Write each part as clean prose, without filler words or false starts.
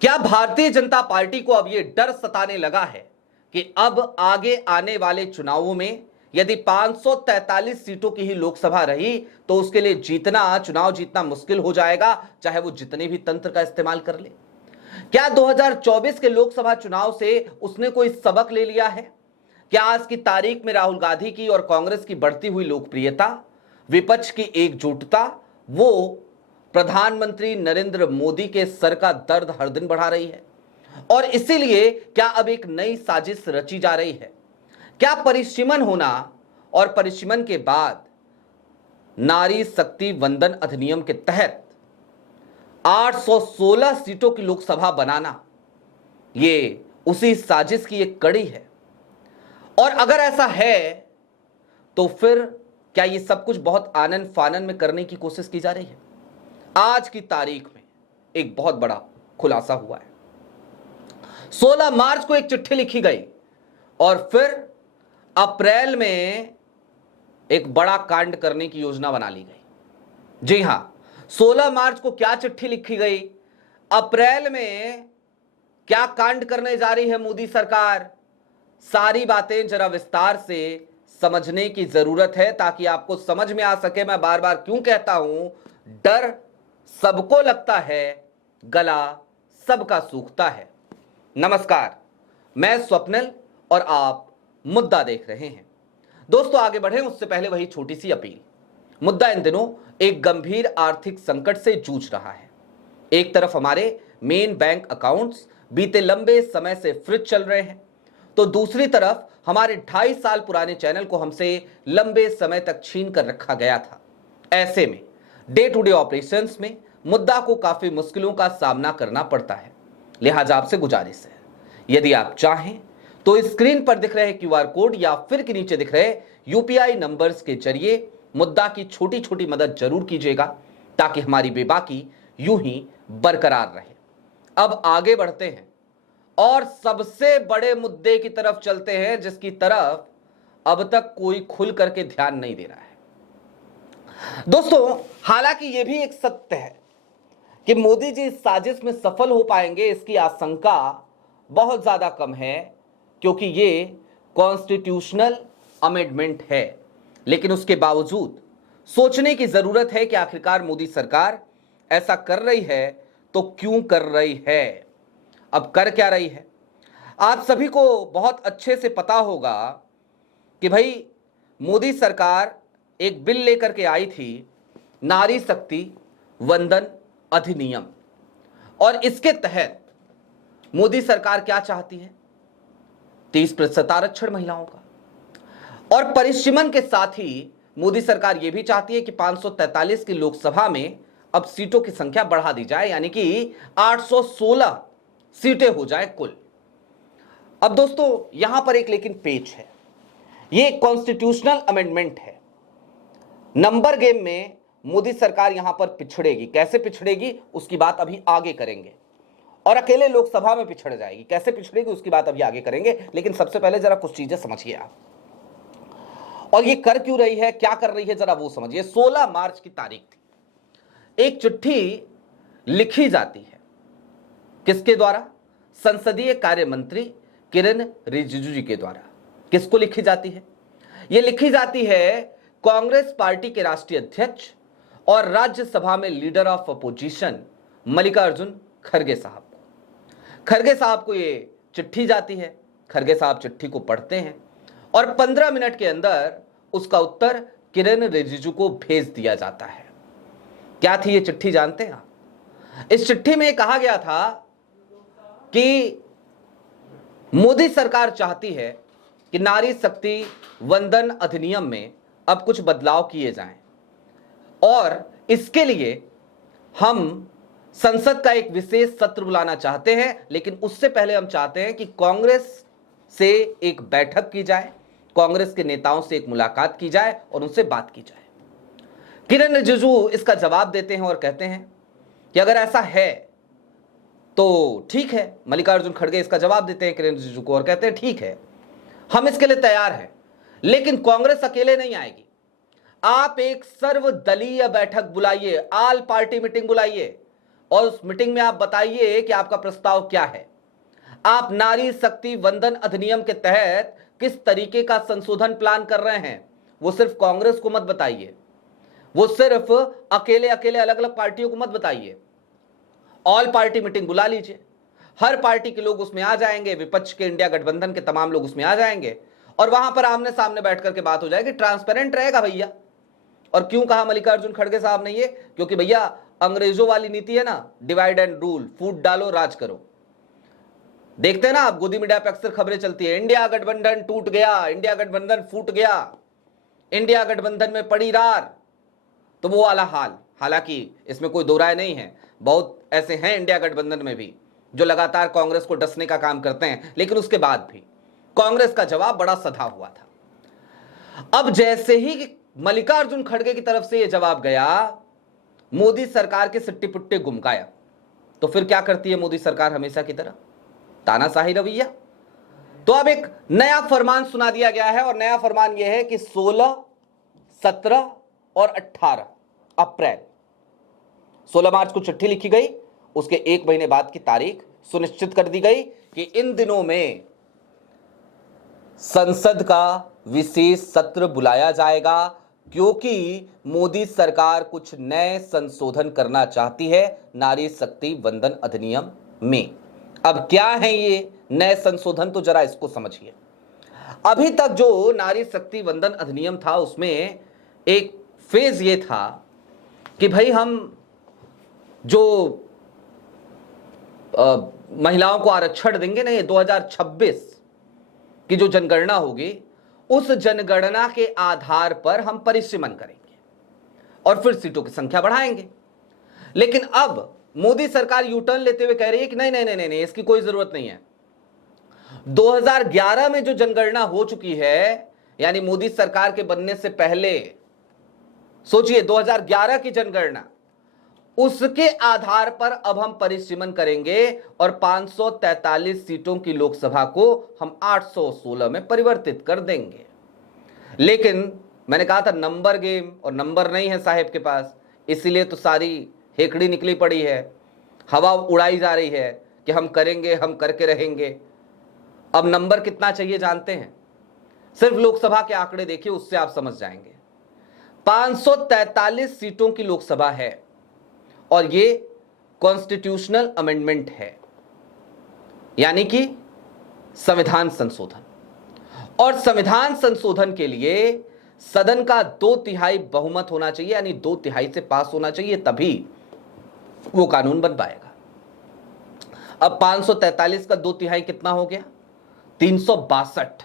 क्या भारतीय जनता पार्टी को अब यह डर सताने लगा है कि अब आगे आने वाले चुनावों में यदि 543 सीटों की ही लोकसभा रही तो उसके लिए चुनाव जीतना मुश्किल हो जाएगा, चाहे वो जितने भी तंत्र का इस्तेमाल कर ले? क्या 2024 के लोकसभा चुनाव से उसने कोई सबक ले लिया है? क्या आज की तारीख में राहुल गांधी की और कांग्रेस की बढ़ती हुई लोकप्रियता, विपक्ष की एकजुटता, वो प्रधानमंत्री नरेंद्र मोदी के सर का दर्द हर दिन बढ़ा रही है? और इसीलिए क्या अब एक नई साजिश रची जा रही है? क्या परिसीमन होना और परिसीमन के बाद नारी शक्ति वंदन अधिनियम के तहत 816 सीटों की लोकसभा बनाना ये उसी साजिश की एक कड़ी है? और अगर ऐसा है तो फिर क्या ये सब कुछ बहुत आनन फानन में करने की कोशिश की जा रही है? आज की तारीख में एक बहुत बड़ा खुलासा हुआ है। 16 मार्च को एक चिट्ठी लिखी गई और फिर अप्रैल में एक बड़ा कांड करने की योजना बना ली गई। जी हां, 16 मार्च को क्या चिट्ठी लिखी गई, अप्रैल में क्या कांड करने जा रही है मोदी सरकार, सारी बातें जरा विस्तार से समझने की जरूरत है ताकि आपको समझ में आ सके। मैं बार बार क्यों कहता हूं, डर सबको लगता है, गला सबका सूखता है। नमस्कार, मैं स्वप्निल और आप मुद्दा देख रहे हैं। दोस्तों, आगे बढ़े उससे पहले वही छोटी सी अपील। मुद्दा इन दिनों एक गंभीर आर्थिक संकट से जूझ रहा है। एक तरफ हमारे मेन बैंक अकाउंट्स बीते लंबे समय से फ्रीज चल रहे हैं, तो दूसरी तरफ हमारे 2.5 साल पुराने चैनल को हमसे लंबे समय तक छीन कर रखा गया था। ऐसे में डे टू डे ऑपरेशंस में मुद्दा को काफी मुश्किलों का सामना करना पड़ता है। लिहाजा आपसे गुजारिश है, यदि आप चाहें तो स्क्रीन पर दिख रहे क्यूआर कोड या फिर के नीचे दिख रहे यूपीआई नंबर्स के जरिए मुद्दा की छोटी छोटी मदद जरूर कीजिएगा ताकि हमारी बेबाकी यूं ही बरकरार रहे। अब आगे बढ़ते हैं और सबसे बड़े मुद्दे की तरफ चलते हैं, जिसकी तरफ अब तक कोई खुल करके ध्यान नहीं दे रहा है। दोस्तों, हालांकि यह भी एक सत्य है कि मोदी जी इस साजिश में सफल हो पाएंगे, इसकी आशंका बहुत ज्यादा कम है, क्योंकि ये कॉन्स्टिट्यूशनल अमेंडमेंट है। लेकिन उसके बावजूद सोचने की जरूरत है कि आखिरकार मोदी सरकार ऐसा कर रही है तो क्यों कर रही है, अब कर क्या रही है। आप सभी को बहुत अच्छे से पता होगा कि भाई मोदी सरकार एक बिल लेकर के आई थी, नारी शक्ति वंदन अधिनियम, और इसके तहत मोदी सरकार क्या चाहती है, 30% आरक्षण महिलाओं का। और परिसीमन के साथ ही मोदी सरकार यह भी चाहती है कि 543 की लोकसभा में अब सीटों की संख्या बढ़ा दी जाए, यानी कि 816 सीटें हो जाए कुल। अब दोस्तों, यहां पर एक लेकिन पेच है, यह कॉन्स्टिट्यूशनल अमेंडमेंट है। नंबर गेम में मोदी सरकार यहां पर पिछड़ेगी। कैसे पिछड़ेगी उसकी बात अभी आगे करेंगे, और अकेले लोकसभा में पिछड़ जाएगी। कैसे पिछड़ेगी उसकी बात अभी आगे करेंगे, लेकिन सबसे पहले जरा कुछ चीजें समझिए आप, और ये कर क्यों रही है, क्या कर रही है, जरा वो समझिए। 16 मार्च की तारीख थी, एक चिट्ठी लिखी जाती है, किसके द्वारा? संसदीय कार्य मंत्री किरेन रिजिजू जी के द्वारा। किसको लिखी जाती है? यह लिखी जाती है कांग्रेस पार्टी के राष्ट्रीय अध्यक्ष और राज्यसभा में लीडर ऑफ अपोजिशन मल्लिकार्जुन खड़गे साहब को। खड़गे साहब को यह चिट्ठी जाती है, खड़गे साहब चिट्ठी को पढ़ते हैं और 15 मिनट के अंदर उसका उत्तर किरेन रिजिजू को भेज दिया जाता है। क्या थी ये चिट्ठी, जानते हैं आप? इस चिट्ठी में कहा गया था कि मोदी सरकार चाहती है कि नारी शक्ति वंदन अधिनियम में अब कुछ बदलाव किए जाएं, और इसके लिए हम संसद का एक विशेष सत्र बुलाना चाहते हैं। लेकिन उससे पहले हम चाहते हैं कि कांग्रेस से एक बैठक की जाए, कांग्रेस के नेताओं से एक मुलाकात की जाए और उनसे बात की जाए। किरेन रिजिजू इसका जवाब देते हैं और कहते हैं कि अगर ऐसा है तो ठीक है। मल्लिकार्जुन खड़गे इसका जवाब देते हैं किरेन रिजिजू को और कहते हैं ठीक है, हम इसके लिए तैयार हैं, लेकिन कांग्रेस अकेले नहीं आएगी। आप एक सर्वदलीय बैठक बुलाइए, ऑल पार्टी मीटिंग बुलाइए, और उस मीटिंग में आप बताइए कि आपका प्रस्ताव क्या है। आप नारी शक्ति वंदन अधिनियम के तहत किस तरीके का संशोधन प्लान कर रहे हैं, वो सिर्फ कांग्रेस को मत बताइए, वो सिर्फ अकेले अकेले अलग अलग पार्टियों को मत बताइए। ऑल पार्टी मीटिंग बुला लीजिए, हर पार्टी के लोग उसमें आ जाएंगे, विपक्ष के इंडिया गठबंधन के तमाम लोग उसमें आ जाएंगे और वहां पर आमने सामने बैठ करके बात हो जाएगी, ट्रांसपेरेंट रहेगा भैया। और क्यों कहा मल्लिकार्जुन खड़गे साहब ने ये, क्योंकि भैया अंग्रेजों वाली नीति है ना, डिवाइड एंड रूल, फूट डालो राज करो। देखते हैं ना आप, गोदी मीडिया पे अक्सर खबरें चलती है, इंडिया गठबंधन टूट गया, इंडिया गठबंधन फूट गया, इंडिया गठबंधन में पड़ी रार। तो वो वाला हाल, हालांकि इसमें कोई दो राय नहीं है, बहुत ऐसे हैं इंडिया गठबंधन में भी जो लगातार कांग्रेस को डसने का काम करते हैं, लेकिन उसके बाद भी कांग्रेस का जवाब बड़ा सधा हुआ था। अब जैसे ही मल्लिकार्जुन खड़गे की तरफ से यह जवाब गया, मोदी सरकार के सिट्टी पुट्टे गुम गायब। तो फिर क्या करती है मोदी सरकार हमेशा की तरह, तानाशाही रवैया। तो अब एक नया फरमान सुना दिया गया है और नया फरमान यह है कि 16, 17 और 18 अप्रैल, 16 मार्च को चिट्ठी लिखी गई, उसके एक महीने बाद की तारीख सुनिश्चित कर दी गई कि इन दिनों में संसद का विशेष सत्र बुलाया जाएगा, क्योंकि मोदी सरकार कुछ नए संशोधन करना चाहती है नारी शक्ति वंदन अधिनियम में। अब क्या है ये नए संशोधन, तो जरा इसको समझिए। अभी तक जो नारी शक्ति वंदन अधिनियम था उसमें एक फेज ये था कि भाई हम जो महिलाओं को आरक्षण देंगे ना, ये 2026 की जो जनगणना होगी, उस जनगणना के आधार पर हम परिसीमन करेंगे और फिर सीटों की संख्या बढ़ाएंगे। लेकिन अब मोदी सरकार यू टर्न लेते हुए कह रही है कि नहीं नहीं नहीं नहीं, इसकी कोई जरूरत नहीं है। 2011 में जो जनगणना हो चुकी है, यानी मोदी सरकार के बनने से पहले, सोचिए 2011 की जनगणना, उसके आधार पर अब हम परिसीमन करेंगे और 543 सीटों की लोकसभा को हम 816 में परिवर्तित कर देंगे। लेकिन मैंने कहा था नंबर गेम, और नंबर नहीं है साहेब के पास, इसीलिए तो सारी हेकड़ी निकली पड़ी है, हवा उड़ाई जा रही है कि हम करेंगे, हम करके रहेंगे। अब नंबर कितना चाहिए जानते हैं, सिर्फ लोकसभा के आंकड़े देखिए, उससे आप समझ जाएंगे। 543 सीटों की लोकसभा है और ये कॉन्स्टिट्यूशनल अमेंडमेंट है, यानी कि संविधान संशोधन। और संविधान संशोधन के लिए सदन का 2/3 बहुमत होना चाहिए, यानी 2/3 से पास होना चाहिए, तभी वो कानून बन पाएगा। अब 543 का 2/3 कितना हो गया, 362,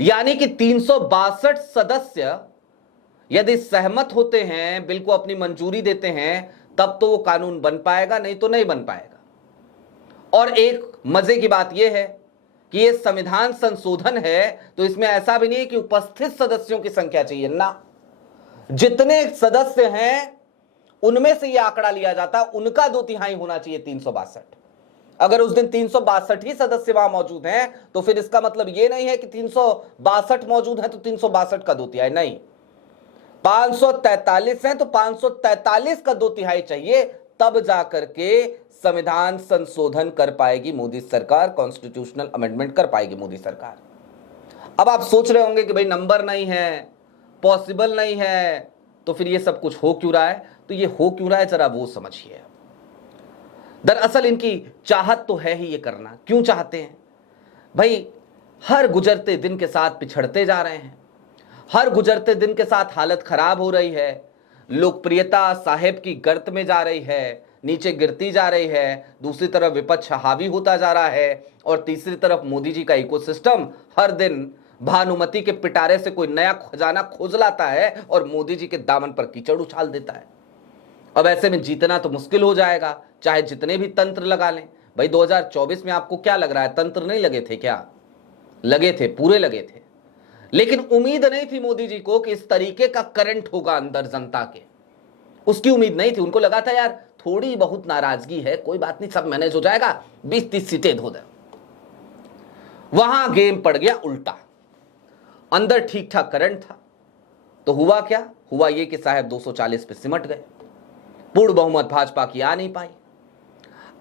यानी कि 362 सदस्य यदि सहमत होते हैं, बिल को अपनी मंजूरी देते हैं, तब तो वो कानून बन पाएगा, नहीं तो नहीं बन पाएगा। और एक मजे की बात यह है कि ये संविधान संशोधन है, तो इसमें ऐसा भी नहीं है कि उपस्थित सदस्यों की संख्या चाहिए ना, जितने सदस्य हैं उनमें से यह आंकड़ा लिया जाता, उनका 2/3 होना चाहिए 362। अगर उस दिन 362 ही सदस्य वहां मौजूद हैं, तो फिर इसका मतलब यह नहीं है कि 362 मौजूद है तो 362 का 2/3 नहीं, 543 हैं तो 543 का 2/3 चाहिए, तब जाकर के संविधान संशोधन कर पाएगी मोदी सरकार, कॉन्स्टिट्यूशनल अमेंडमेंट कर पाएगी मोदी सरकार। अब आप सोच रहे होंगे कि भाई नंबर नहीं है, पॉसिबल नहीं है, तो फिर ये सब कुछ हो क्यों रहा है? तो ये हो क्यों रहा है जरा वो समझिए। दरअसल इनकी चाहत तो है ही ये करना। क्यों चाहते हैं भाई? हर गुजरते दिन के साथ पिछड़ते जा रहे हैं, हर गुजरते दिन के साथ हालत खराब हो रही है, लोकप्रियता साहेब की गर्त में जा रही है, नीचे गिरती जा रही है, दूसरी तरफ विपक्ष हावी होता जा रहा है, और तीसरी तरफ मोदी जी का इकोसिस्टम हर दिन भानुमति के पिटारे से कोई नया खजाना खोज लाता है और मोदी जी के दामन पर कीचड़ उछाल देता है। अब ऐसे में जीतना तो मुश्किल हो जाएगा, चाहे जितने भी तंत्र लगा लें। भाई 2024 में आपको क्या लग रहा है, तंत्र नहीं लगे थे क्या? लगे थे, पूरे लगे थे, लेकिन उम्मीद नहीं थी मोदी जी को कि इस तरीके का करंट होगा अंदर जनता के, उसकी उम्मीद नहीं थी। उनको लगा था यार थोड़ी बहुत नाराजगी है, कोई बात नहीं, सब मैनेज हो जाएगा, 20-30 सीटें धो दे। वहां गेम पड़ गया उल्टा, अंदर ठीक ठाक करंट था, तो हुआ क्या? हुआ ये कि साहब 240 पे सिमट गए। पूर्ण बहुमत भाजपा की आ नहीं पाई।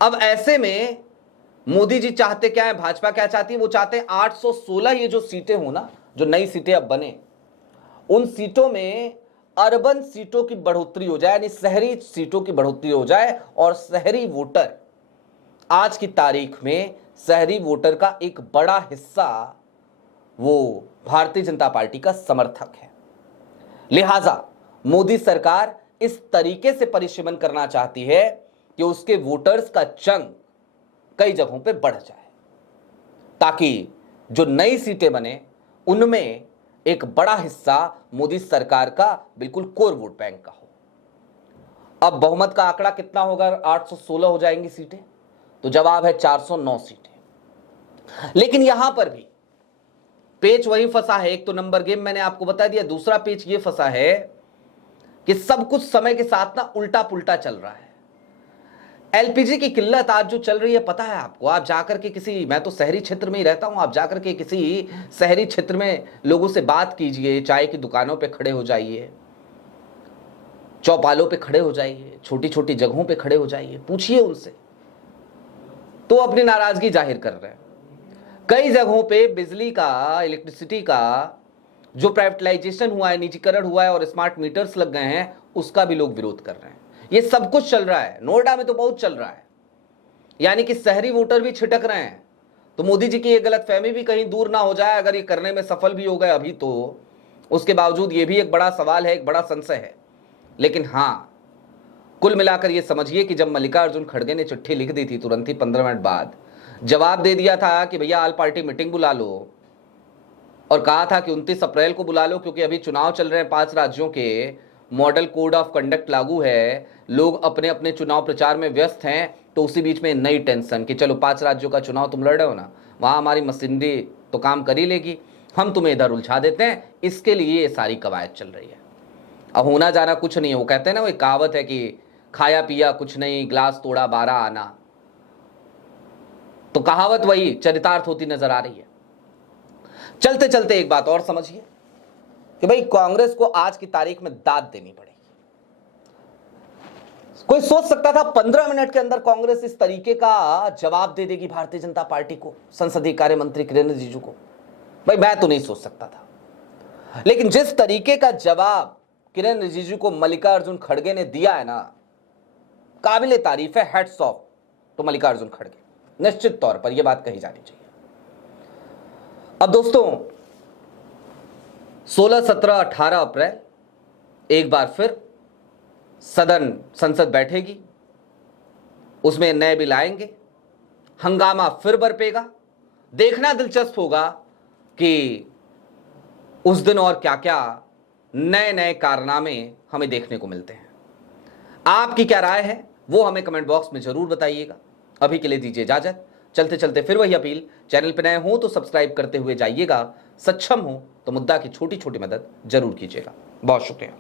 अब ऐसे में मोदी जी चाहते क्या है, भाजपा क्या चाहती है, वो चाहते हैं 816 ये जो सीटें हो ना, जो नई सीटें अब बने, उन सीटों में अर्बन सीटों की बढ़ोतरी हो जाए, यानी शहरी सीटों की बढ़ोतरी हो जाए, और शहरी वोटर, आज की तारीख में शहरी वोटर का एक बड़ा हिस्सा वो भारतीय जनता पार्टी का समर्थक है। लिहाजा मोदी सरकार इस तरीके से परिसीमन करना चाहती है कि उसके वोटर्स का चंग कई जगहों पे बढ़ जाए, ताकि जो नई सीटें बने उनमें एक बड़ा हिस्सा मोदी सरकार का बिल्कुल कोर वोट बैंक का हो। अब बहुमत का आंकड़ा कितना होगा? 816 हो जाएंगी सीटें, तो जवाब है 409 सीटें। लेकिन यहां पर भी पेच वही फंसा है। एक तो नंबर गेम मैंने आपको बता दिया, दूसरा पेच ये फंसा है कि सब कुछ समय के साथ ना उल्टा पुल्टा चल रहा है। एलपीजी की किल्लत आज जो चल रही है, पता है आपको? आप जाकर के किसी, मैं तो शहरी क्षेत्र में ही रहता हूं, आप जाकर के किसी शहरी क्षेत्र में लोगों से बात कीजिए, चाय की दुकानों पे खड़े हो जाइए, चौपालों पे खड़े हो जाइए, छोटी छोटी जगहों पे खड़े हो जाइए, पूछिए उनसे, तो अपनी नाराजगी जाहिर कर रहे हैं। कई जगहों पे बिजली का, इलेक्ट्रिसिटी का जो प्राइवेटाइजेशन हुआ है, निजीकरण हुआ है और स्मार्ट मीटर्स लग गए हैं, उसका भी लोग विरोध कर रहे हैं। ये सब कुछ चल रहा है, नोएडा में तो बहुत चल रहा है, यानी कि शहरी वोटर भी छिटक रहे हैं। तो मोदी जी की ये गलतफहमी भी कहीं दूर ना हो जाए, अगर ये करने में सफल भी हो गए अभी, तो उसके बावजूद ये भी एक बड़ा सवाल है, एक बड़ा संशय है। लेकिन हाँ, कुल मिलाकर ये समझिए कि जब मल्लिकार्जुन खड़गे ने चिट्ठी लिख दी थी, तुरंत ही 15 मिनट बाद जवाब दे दिया था कि भैया ऑल पार्टी मीटिंग बुला लो, और कहा था कि 29 अप्रैल को बुला लो, क्योंकि अभी चुनाव चल रहे हैं 5 राज्यों के, मॉडल कोड ऑफ कंडक्ट लागू है, लोग अपने अपने चुनाव प्रचार में व्यस्त हैं। तो उसी बीच में नई टेंशन कि चलो 5 राज्यों का चुनाव तुम लड़ रहे हो ना, वहां हमारी मशीनरी तो काम कर ही लेगी, हम तुम्हें इधर उलझा देते हैं, इसके लिए ये सारी कवायद चल रही है। अब होना जाना कुछ नहीं है। वो कहते हैं ना, वो एक कहावत है कि खाया पिया कुछ नहीं, ग्लास तोड़ा 12 आना, तो कहावत वही चरितार्थ होती नजर आ रही है। चलते चलते एक बात और समझिए कि भाई कांग्रेस को आज की तारीख में दाद देनी पड़ेगी। कोई सोच सकता था 15 मिनट के अंदर कांग्रेस इस तरीके का जवाब दे देगी भारतीय जनता पार्टी को, संसदीय कार्य मंत्री किरेन रिजिजू को? भाई मैं तो नहीं सोच सकता था। लेकिन जिस तरीके का जवाब किरेन रिजिजू को मल्लिकार्जुन खड़गे ने दिया है ना, काबिले तारीफ है, हैट्स ऑफ तो मल्लिकार्जुन खड़गे, निश्चित तौर पर यह बात कही जानी चाहिए। अब दोस्तों 16, 17, 18 अप्रैल एक बार फिर सदन, संसद बैठेगी, उसमें नए बिल आएंगे, हंगामा फिर बरपेगा। देखना दिलचस्प होगा कि उस दिन और क्या क्या नए नए कारनामे हमें देखने को मिलते हैं। आपकी क्या राय है वो हमें कमेंट बॉक्स में जरूर बताइएगा। अभी के लिए दीजिए इजाजत। चलते चलते फिर वही अपील, चैनल पर नए हो तो सब्सक्राइब करते हुए जाइएगा, सक्षम हो तो मुद्दा की छोटी छोटी मदद जरूर कीजिएगा। बहुत शुक्रिया।